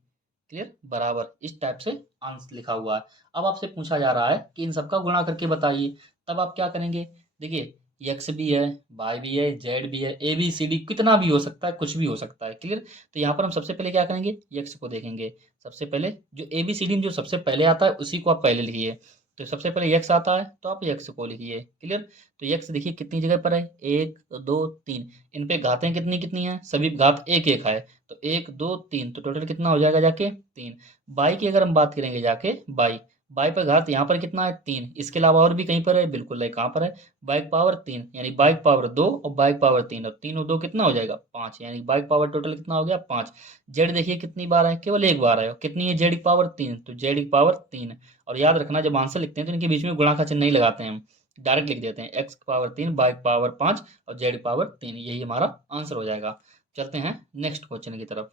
Clear, बराबर, इस टाइप से आंसर लिखा हुआ है। अब आपसे पूछा जा रहा है कि इन सबका गुणा करके बताइए, तब आप क्या करेंगे, देखिए एक्स भी है, वाई भी है, जेड भी है, ए बी सी डी कितना भी हो सकता है, कुछ भी हो सकता है। क्लियर, तो यहाँ पर हम सबसे पहले क्या करेंगे, एक्स को देखेंगे। सबसे पहले जो ए बी सी डी में जो सबसे पहले आता है उसी को आप पहले लिखिए। तो सबसे पहले एक्स आता है तो आप एक्स को लिखिए। क्लियर, तो एक्स देखिए कितनी जगह पर है, 1 2 3, इन पे घातें कितनी कितनी है, सभी घात एक एक है, तो 1 2 3, तो टोटल कितना हो जाएगा जाके 3। बाई की अगर हम बात करेंगे जाके, बाई बाई पर घात यहाँ पर कितना है 3, इसके अलावा और भी कहीं पर है, बिल्कुल है, कहाँ पर है, बाई पावर 3, यानी बाई पावर 2 और बाई पावर 3, और 3 और 2 कितना हो जाएगा 5, यानी बाई पावर टोटल कितना हो गया 5। जेड देखिए कितनी बार है, केवल एक बार है, और कितनी है जेड की पावर 3, तो जेड की पावर 3। और याद रखना जब आंसर लिखते हैं तो इनके बीच में गुणा का चिन्ह नहीं लगाते हैं हम, डायरेक्ट लिख देते हैं एक्स की पावर 3 बाई पावर 5 और जेड की पावर 3, यही हमारा आंसर हो जाएगा। चलते हैं नेक्स्ट क्वेश्चन की तरफ।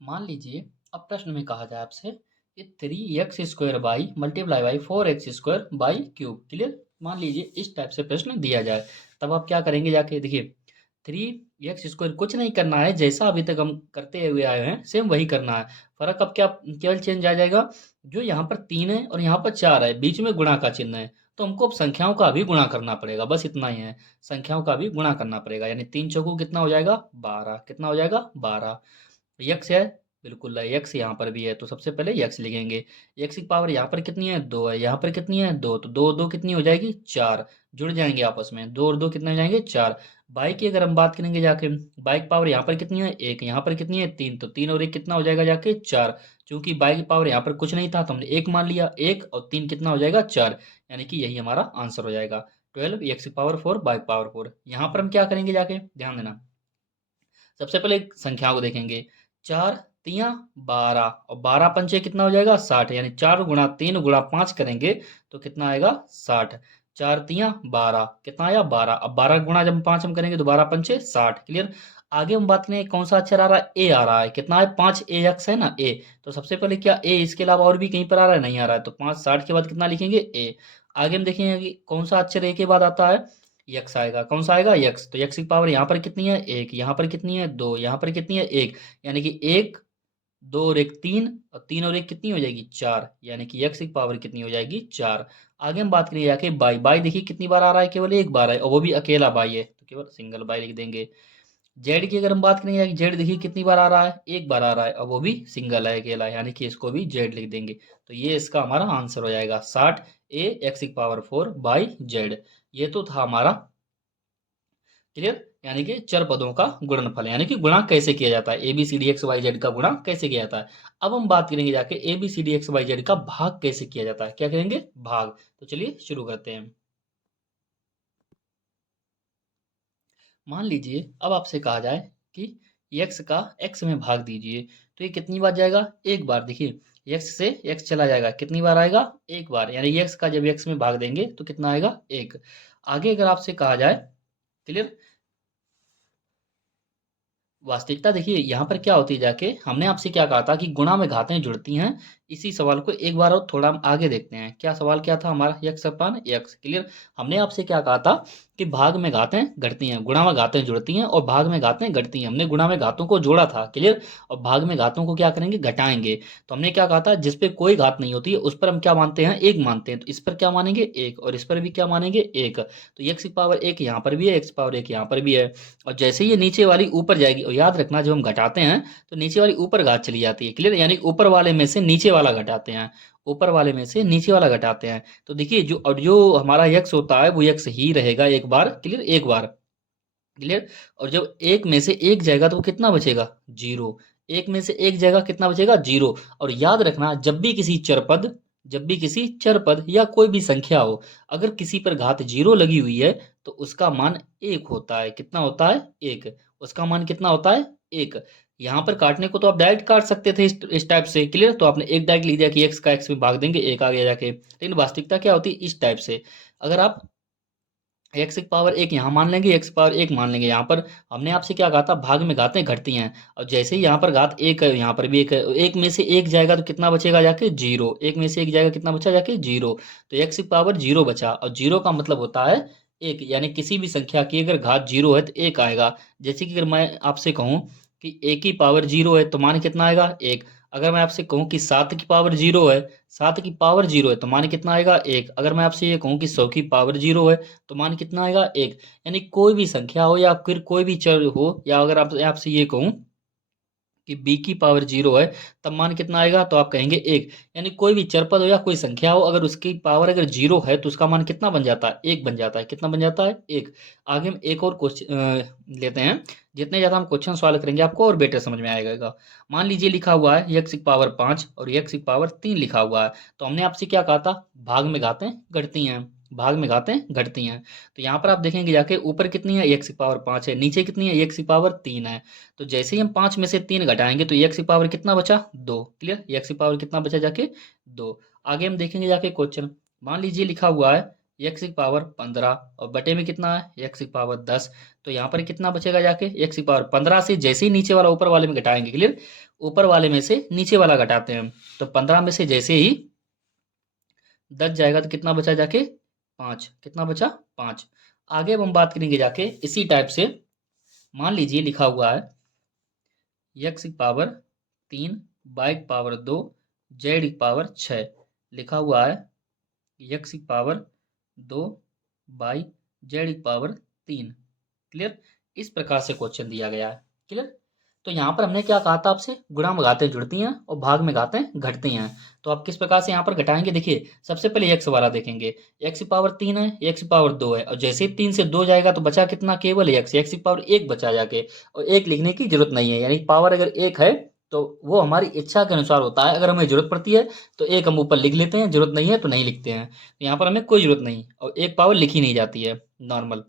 मान लीजिए अब प्रश्न में कहा जाए आपसे कि 3x² by multiply by 4x² by cube. Clear, मान लीजिए इस टाइप से प्रश्न दिया जाए, तब आप क्या करेंगे जाके, देखिए 3x² कुछ नहीं करना है, जैसा अभी तक हम करते हुए आए हैं सेम वही करना है। फर्क अब क्या केवल चेंज आ जाएगा, जो यहाँ पर 3 है और यहाँ पर 4 है, बीच में गुणा का चिन्ह है, तो हमको अब संख्याओं का भी गुणा करना पड़ेगा, बस इतना ही है, संख्याओं का भी गुणा करना पड़ेगा। यानी 3 चौको कितना हो जाएगा 12, कितना हो जाएगा 12। यक्स है, बिल्कुल है, यक्स यहाँ पर भी है, तो सबसे पहले यक्स लिखेंगे। यक्स की पावर यहाँ पर कितनी है 2 है, यहाँ पर कितनी है 2, तो 2 2 कितनी हो जाएगी 4, जुड़ जाएंगे आपस में, 2 और 2 कितने हो जाएंगे 4। बाई की अगर हम बात करेंगे जाके, बाई की पावर यहाँ पर कितनी है 1, यहाँ पर कितनी है 3, तो 3 और 1 कितना हो जाएगा जाके 4। चूंकि बाई की पावर यहाँ पर कुछ नहीं था तो हमने 1 मान लिया, 1 और 3 कितना हो जाएगा 4, यानी कि यही हमारा आंसर हो जाएगा 12 एक्स की पावर 4 बाई पावर 4। यहाँ पर हम क्या करेंगे जाके, ध्यान देना, सबसे पहले संख्याओं को देखेंगे, 4 तिया 12 और 12 पंचे कितना हो जाएगा 60, यानी 4 गुणा 3 गुणा 5 करेंगे तो कितना आएगा 60। 4 तिया 12, कितना आया 12, अब 12 गुणा जब 5 हम करेंगे तो 12 पंचे 60। क्लियर, आगे हम बात करें कौन सा अक्षर आ रहा है, ए आ रहा है, कितना है 5 ए एक्स है ना ए, तो सबसे पहले क्या ए, इसके अलावा और भी कहीं पर आ रहा है, नहीं आ रहा है, तो 5 60 के बाद कितना लिखेंगे ए। आगे हम देखेंगे कि कौन सा अक्षर ए के बाद आता है, यक्स आएगा, कौन सा आएगा यक्स, तो यक्स की पावर यहाँ पर कितनी है 1, यहाँ पर कितनी है 2, यहाँ पर कितनी है 1, यानी कि 1 2 और 1 3, और 3 और 1 कितनी हो जाएगी 4, यानी कि यक्स की पावर कितनी हो जाएगी 4। आगे हम बात करेंगे जाके बाई, बाई देखिए कितनी बार आ रहा है, केवल एक बार है, और वो भी अकेला बाई है, तो केवल सिंगल बाई लिख देंगे। जेड की अगर हम बात करेंगे, जेड देखिए कितनी बार आ रहा है, एक बार आ रहा है, और वो भी सिंगल है, अकेला है, यानी कि इसको भी जेड लिख देंगे। तो ये इसका हमारा आंसर हो जाएगा 60 ए एक्स की पावर 4 बाई जेड। ये तो था हमारा, क्लियर, यानी कि चर पदों का गुणनफल, यानी कि गुणा कैसे किया जाता है, A B C D X Y Z का गुणा कैसे किया जाता है। अब हम बात करेंगे जाके A B C D X Y Z का भाग कैसे किया जाता है, क्या करेंगे भाग। तो चलिए शुरू करते हैं। मान लीजिए अब आपसे कहा जाए कि x का x में भाग दीजिए, तो ये कितनी बार जाएगा, एक बार। देखिए x से x चला जाएगा, कितनी बार आएगा एक बार, यानी x का जब x में भाग देंगे तो कितना आएगा एक। आगे अगर आपसे कहा जाए, क्लियर, वास्तविकता देखिए यहाँ पर क्या होती है, जाके हमने आपसे क्या कहा था कि गुणा में घातें जुड़ती हैं। इसी सवाल को एक बार और थोड़ा हम आगे देखते हैं। क्या सवाल क्या था हमारा, यक्स अपान यक्स। क्लियर। हमने आपसे क्या कहा था कि भाग में घातें घटती हैं, गुणा में घातें जुड़ती हैं और भाग में घातें घटती हैं। हमने गुणा में घातों को जोड़ा था। क्लियर। और भाग में घातों को क्या करेंगे, घटाएंगे। तो हमने क्या कहा था, जिस पे कोई घात नहीं होती है उस पर हम क्या मानते हैं, एक मानते हैं। तो इस पर क्या मानेंगे, एक, और इस पर भी क्या मानेंगे, एक। तो एक्स की पावर एक यहाँ पर भी है, एक्स पावर एक यहाँ पर भी है। और जैसे ही ये नीचे वाली ऊपर जाएगी, और याद रखना जब हम घटाते हैं तो नीचे वाली ऊपर घात चली जाती है। क्लियर। यानी ऊपर वाले में से नीचे वाला घटाते हैं, ऊपर वाले में से नीचे वाला घटाते हैं। तो देखिए जो हमारा यक्स होता है वो यक्स ही रहेगा एक बार। क्लियर, एक बार। क्लियर। और जब एक में से एक जाएगा तो वो कितना बचेगा, जीरो। एक में से एक जाएगा, कितना बचेगा, जीरो। और याद रखना जब भी किसी चरपद या कोई भी संख्या हो, अगर किसी पर घात जीरो लगी हुई है तो उसका मान एक होता है। कितना होता है, एक। उसका मान कितना होता है, एक। यहाँ पर काटने को तो आप डायरेक्ट काट सकते थे इस टाइप से। क्लियर। तो आपने एक डायरेक्ट लिख दिया कि एक्स का एक्स में भाग देंगे, एक आ गया जाके। लेकिन वास्तविकता क्या होती है, इस टाइप से। अगर आप एक्स की पावर एक यहाँ मान लेंगे, एक्स पावर एक मान लेंगे। यहाँ पर हमने आपसे क्या कहा था, भाग में घातें घटती हैं। और जैसे ही यहाँ पर घात एक है, यहाँ पर भी एक है। एक में से एक जाएगा तो कितना बचेगा जाके, जीरो। एक में से एक जाएगा, कितना बचा जाके, जीरो। तो एक्स की पावर जीरो बचा, और जीरो का मतलब होता है एक। यानी किसी भी संख्या की अगर घात जीरो है तो एक आएगा। जैसे कि अगर मैं आपसे कहूँ कि एक की पावर जीरो है तो मान कितना आएगा, एक। अगर मैं आपसे कहूँ कि सात की पावर जीरो है, सात की पावर जीरो है तो मान कितना आएगा, एक। अगर मैं आपसे ये कहूँ कि सौ की पावर जीरो है तो मान कितना आएगा, एक। यानी कोई भी संख्या हो या फिर कोई भी चर हो, या अगर आप आपसे ये कहूं कि b की पावर जीरो है तब मान कितना आएगा, तो आप कहेंगे एक। यानी कोई भी चरपद हो या कोई संख्या हो, अगर उसकी पावर अगर जीरो है तो उसका मान कितना बन जाता है, एक बन जाता है। कितना बन जाता है, एक। आगे हम एक और क्वेश्चन लेते हैं। जितने ज़्यादा हम क्वेश्चन सॉल्व करेंगे आपको और बेटर समझ में आएगा। मान लीजिए लिखा हुआ है एक्स की पावर पाँच और एक्स की पावर तीन लिखा हुआ है। तो हमने आपसे क्या कहा था, भाग में घातें घटती हैं, भाग में घातें घटती हैं। तो यहाँ पर आप देखेंगे जाके ऊपर कितनी है, एक्स की पावर पाँच है, नीचे कितनी है, एक्स की पावर तीन है। तो जैसे ही हम पाँच में से तीन घटाएंगे तो एक्स की पावर कितना बचा, दो। क्लियर। एक्स की पावर कितना बचा जाके, दो। आगे हम देखेंगे जाके क्वेश्चन। मान लीजिए लिखा हुआ है एक्स की पावर पंद्रह और बटे में कितना है, एक्स की पावर दस। तो यहाँ पर कितना बचेगा जाके, एक्स की पावर पंद्रह से जैसे ही नीचे वाला ऊपर वाले में घटाएंगे। क्लियर। ऊपर वाले में से नीचे वाला घटाते हैं। तो पंद्रह में से जैसे ही दस जाएगा तो कितना बचा जाके, पाँच। कितना बचा, पाँच। आगे अब हम बात करेंगे जाके इसी टाइप से। मान लीजिए लिखा हुआ है एक्स की पावर तीन, वाई की पावर दो, जेड की पावर छः। लिखा हुआ है एक्स की पावर दो, वाई, जेड की पावर तीन। क्लियर। इस प्रकार से क्वेश्चन दिया गया है। क्लियर। तो यहाँ पर हमने क्या कहा था आपसे, गुणा में घातें जुड़ती हैं और भाग में घातें घटती हैं। तो आप किस प्रकार से यहाँ पर घटाएंगे, देखिए सबसे पहले एक्स वाला देखेंगे। एक्स की पावर तीन है, एक्स की पावर दो है, और जैसे ही तीन से दो जाएगा तो बचा कितना, केवल एक्स। एक्स की पावर एक बचा जाके, और एक लिखने की जरूरत नहीं है। यानी पावर अगर एक है तो वो हमारी इच्छा के अनुसार होता है। अगर हमें जरूरत पड़ती है तो एक हम ऊपर लिख लेते हैं, जरूरत नहीं है तो नहीं लिखते हैं। तो यहाँ पर हमें कोई जरूरत नहीं, और एक पावर लिखी नहीं जाती है नॉर्मल।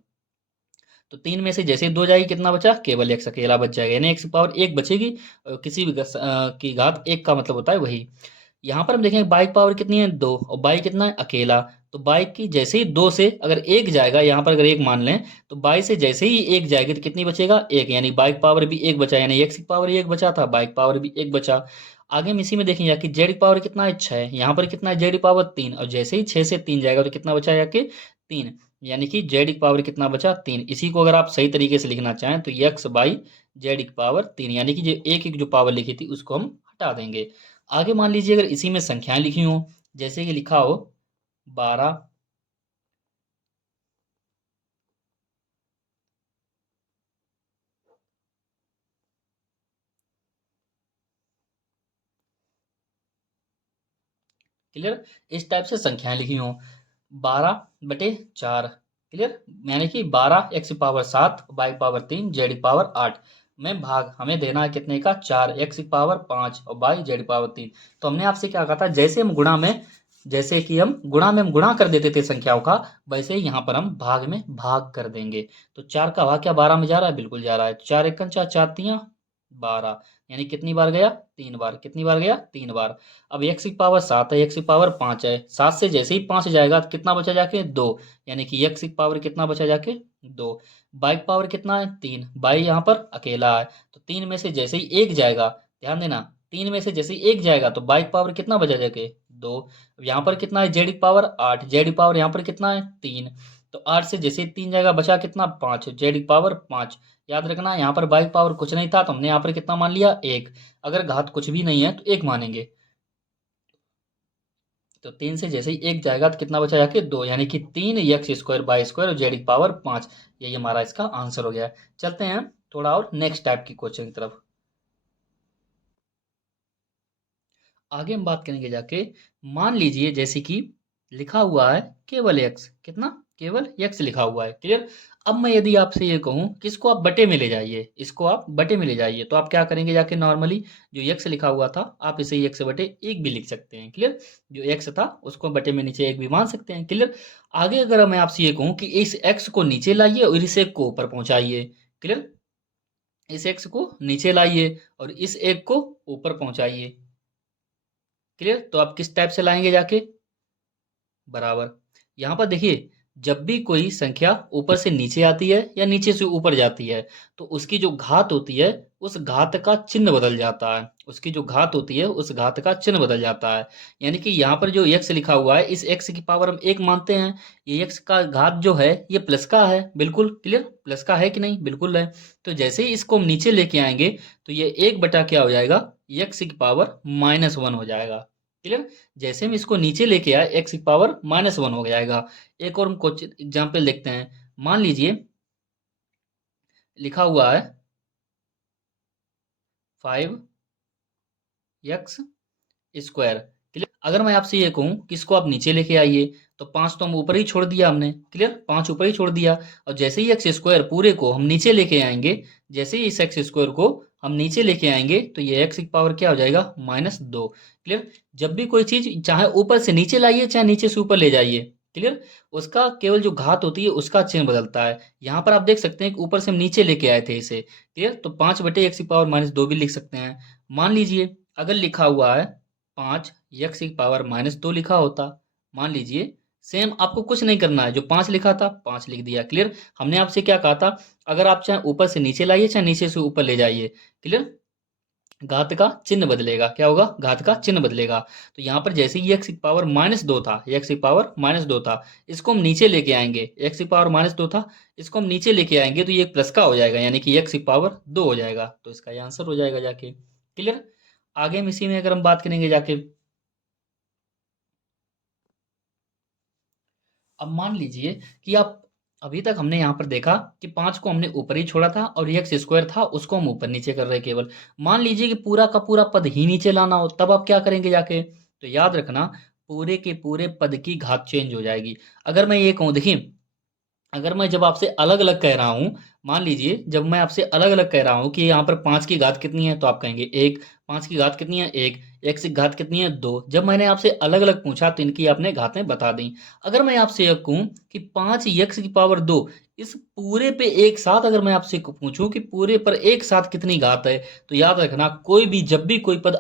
तो तीन में से जैसे ही दो जाएगी कितना बचा, केवल एक्स अकेला बच जाएगा। यानी एक्स की पावर एक बचेगी। और किसी भी की घात एक का मतलब होता है वही। यहाँ पर हम देखेंगे बाई की पावर कितनी है, दो, और बाई कितना है, अकेला। तो बाई की जैसे ही दो से अगर एक जाएगा, यहाँ पर अगर एक मान लें तो बाई से जैसे ही एक जाएगी तो कितनी बचेगा, एक। यानी बाई की पावर भी एक बचा, यानी एक्स की पावर एक बचा था, बाई की पावर भी एक बचा। आगे हम इसी में देखेंगे कि जेड की पावर कितना है, छः। यहाँ पर कितना है, जेड की पावर तीन, और जैसे ही छः से तीन जाएगा तो कितना बचा जाके, तीन। यानी कि जेड की पावर कितना बचा, तीन। इसी को अगर आप सही तरीके से लिखना चाहें तो एक्स बाई जेड की पावर तीन। यानी कि जो एक एक जो पावर लिखी थी उसको हम हटा देंगे। आगे मान लीजिए अगर इसी में संख्याएं लिखी हो, जैसे कि लिखा हो 12, क्लियर। इस टाइप से संख्याएं लिखी हो, 12/4। क्लियर। यानी कि 12 एक्स की पावर सात, वाई की पावर तीन, जेड की पावर आठ में भाग हमें देना है कितने का, चार। एक्स की पावर पाँच और वाई जेड की पावर तीन। तो हमने आपसे क्या कहा था, जैसे कि हम गुणा कर देते थे संख्याओं का, वैसे ही यहाँ पर हम भाग में भाग कर देंगे। तो चार का भाग क्या 12 में जा रहा है, बिल्कुल जा रहा है। चार एक चार, चार तियाँ 12। यानी कितनी बार गया, तीन बार। कितनी बार गया, तीन बार। अब एक्स की पावर सात है, एक्स की पावर पाँच है, सात से जैसे ही पाँच जाएगा तो कितना बचा जाके, दो। यानी कि एक्स की पावर कितना बचा जाके, 2। बाई का पावर कितना है 3, बाई यहाँ पर अकेला है तो 3 में से जैसे ही एक जाएगा, ध्यान देना 3 में से जैसे ही एक जाएगा तो बाई का पावर कितना बचा जाके 2। यहाँ पर कितना है जेड की पावर 8, जेड की पावर यहाँ पर कितना है 3, तो 8 से जैसे ही 3 जाएगा बचा कितना 5, जेड की पावर 5। याद रखना यहाँ पर बाई का पावर कुछ नहीं था तो हमने यहाँ पर कितना मान लिया 1, अगर घात कुछ भी नहीं है तो 1 मानेंगे। तो 3 से जैसे ही एक जाएगा तो कितना बचा जाके 2, यानी कि 3 एक्स स्क्वायर बाई स्क्वायर और जेड की पावर 5। यही हमारा इसका आंसर हो गया है। चलते हैं थोड़ा और नेक्स्ट टाइप की क्वेश्चन की तरफ। आगे हम बात करेंगे जाके, मान लीजिए जैसे कि लिखा हुआ है केवल एक्स, कितना केवल एक्स लिखा हुआ है, क्लियर। अब मैं यदि आपसे ये कहूँ कि इसको आप बटे में ले जाइए, इसको आप बटे में ले जाइए, तो आप क्या करेंगे जाके, नॉर्मली जो एक्स लिखा हुआ था आप इसे एक्स बटे एक भी लिख सकते हैं, क्लियर। जो एक्स था उसको बटे में नीचे एक भी मान सकते हैं, क्लियर। आगे अगर मैं आपसे ये कहूँ कि इस एक्स को नीचे लाइए और इस एक को ऊपर पहुंचाइए, क्लियर। इस एक्स को नीचे लाइए और इस एक को ऊपर पहुंचाइए, क्लियर। तो आप किस टाइप से लाएंगे जाके, बराबर। यहाँ पर देखिए, जब भी कोई संख्या ऊपर से नीचे आती है या नीचे से ऊपर जाती है तो उसकी जो घात होती है उस घात का चिन्ह बदल जाता है, उसकी जो घात होती है उस घात का चिन्ह बदल जाता है। यानी कि यहाँ पर जो x लिखा हुआ है इस x की पावर हम एक मानते हैं, ये x का घात जो है ये प्लस का है, बिल्कुल क्लियर, प्लस का है कि नहीं, बिल्कुल है। तो जैसे ही इसको हम नीचे लेके आएंगे तो ये एक बटा क्या हो जाएगा, x की पावर -1 हो जाएगा, क्लियर। जैसे हम इसको नीचे लेके आए एक्स की पावर -1 हो जाएगा। एक और हम कुछ एग्जाम्पल देखते हैं। मान लीजिए लिखा हुआ है 5x स्क्वायर, क्लियर। अगर मैं आपसे ये कहूँ कि इसको आप नीचे लेके आइए तो 5 तो हम ऊपर ही छोड़ दिया हमने, क्लियर, 5 ऊपर ही छोड़ दिया। और जैसे ही एक्स स्क्वायर पूरे को हम नीचे लेके आएंगे, जैसे ही इस एक्स स्क्वायर को हम नीचे लेके आएंगे तो ये एक्स की पावर क्या हो जाएगा, -2, क्लियर। जब भी कोई चीज चाहे ऊपर से नीचे लाइए चाहे नीचे से ऊपर ले जाइए, क्लियर, उसका केवल जो घात होती है उसका चिन्ह बदलता है। यहाँ पर आप देख सकते हैं कि ऊपर से हम नीचे लेके आए थे इसे, क्लियर, तो 5 बटे एक्स की पावर -2 भी लिख सकते हैं। मान लीजिए अगर लिखा हुआ है 5 एक्स की पावर -2 लिखा होता, मान लीजिए सेम आपको कुछ नहीं करना है, जो 5 लिखा था 5 लिख दिया, क्लियर। हमने आपसे क्या कहा था, अगर आप चाहे ऊपर से नीचे लाइए चाहे नीचे से ऊपर ले जाइए, क्लियर, घात का चिन्ह बदलेगा, क्या होगा, घात का चिन्ह बदलेगा। तो यहाँ पर जैसे ही एक्स की पावर -2 था, एक्स की पावर -2 था, इसको हम नीचे लेके आएंगे, एक्स की पावर -2 था, इसको हम नीचे लेके आएंगे तो ये प्लस का हो जाएगा, यानी कि एक्स की पावर 2 हो जाएगा, तो इसका ये आंसर हो जाएगा जाके, क्लियर। आगे हम इसी में अगर हम बात करेंगे जाके, अब मान लीजिए कि आप, अभी तक हमने यहाँ पर देखा कि 5 को हमने ऊपर ही छोड़ा था और एक्स स्क्वायर था उसको हम ऊपर नीचे कर रहे हैं केवल। मान लीजिए कि पूरा का पूरा पद ही नीचे लाना हो, तब आप क्या करेंगे जाके, तो याद रखना पूरे के पूरे पद की घात चेंज हो जाएगी। अगर मैं ये कहूँ, देखिए अगर मैं जब आपसे अलग अलग कह रहा हूँ, मान लीजिए जब मैं आपसे अलग अलग कह रहा हूँ कि यहाँ पर 5 की घात कितनी है तो आप कहेंगे 1, 5 की घात कितनी है 1, एक्स की घात कितनी है 2। जब मैंने आपसे अलग अलग पूछा तो इनकी आपने घातें बता दी। अगर मैं आपसे यह कहूँ कि 5 एक्स की पावर 2, इस पूरे पे एक साथ अगर मैं आपसे पूछूं कि पूरे पर एक साथ कितनी घात है, तो याद रखना कोई भी जब भी कोई पद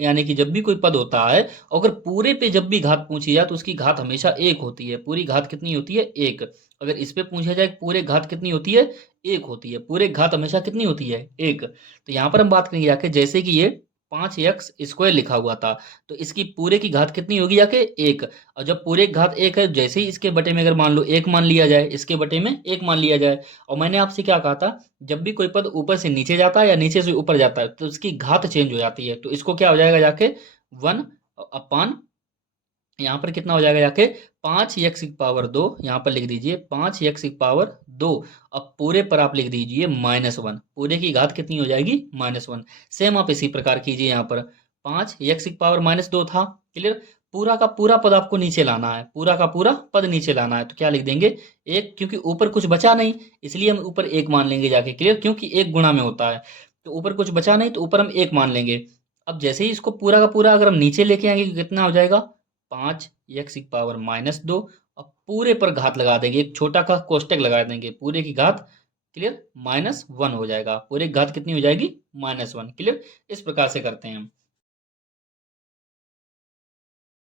यानी कि जब भी कोई पद होता है, अगर पूरे पे जब भी घात पूछी जाए तो उसकी घात हमेशा एक होती है। पूरी घात कितनी होती है, एक। अगर इस पे पूछा जाए पूरे घात कितनी होती है, एक होती है। पूरे घात हमेशा कितनी होती है, एक। तो यहाँ पर हम बात करेंगे जाके, जैसे कि ये 5x स्क्वायर लिखा हुआ था तो इसकी पूरे की घात कितनी होगी जाके, एक। और जब पूरे की घात एक है, जैसे ही इसके बटे में अगर मान लो एक मान लिया जाए, इसके बटे में एक मान लिया जाए, और मैंने आपसे क्या कहा था, जब भी कोई पद ऊपर से नीचे जाता है या नीचे से ऊपर जाता है तो उसकी घात चेंज हो जाती है, तो इसको क्या हो जाएगा जाके 1 यहाँ पर कितना हो जाएगा जाके 5x की पावर 2, यहाँ पर लिख दीजिए 5x की पावर 2। अब पूरे पर आप लिख दीजिए -1, पूरे की घात कितनी हो जाएगी, -1। सेम आप इसी प्रकार कीजिए, यहाँ पर 5x की पावर -2 था, क्लियर। पूरा का पूरा पद आपको नीचे लाना है, पूरा का पूरा पद नीचे लाना है, तो क्या लिख देंगे एक, क्योंकि ऊपर कुछ बचा नहीं इसलिए हम ऊपर एक मान लेंगे जाके, क्लियर, क्योंकि एक गुणा में होता है तो ऊपर कुछ बचा नहीं तो ऊपर हम एक मान लेंगे। अब जैसे ही इसको पूरा का पूरा अगर हम नीचे लेके आएंगे तो कितना हो जाएगा, 5x की पावर -2, और पूरे पर घात लगा देंगे, एक छोटा का कोष्टक लगा देंगे, पूरे की घात, क्लियर, -1 हो जाएगा, पूरे की घात कितनी हो जाएगी, -1, क्लियर। इस प्रकार से करते हैं हम।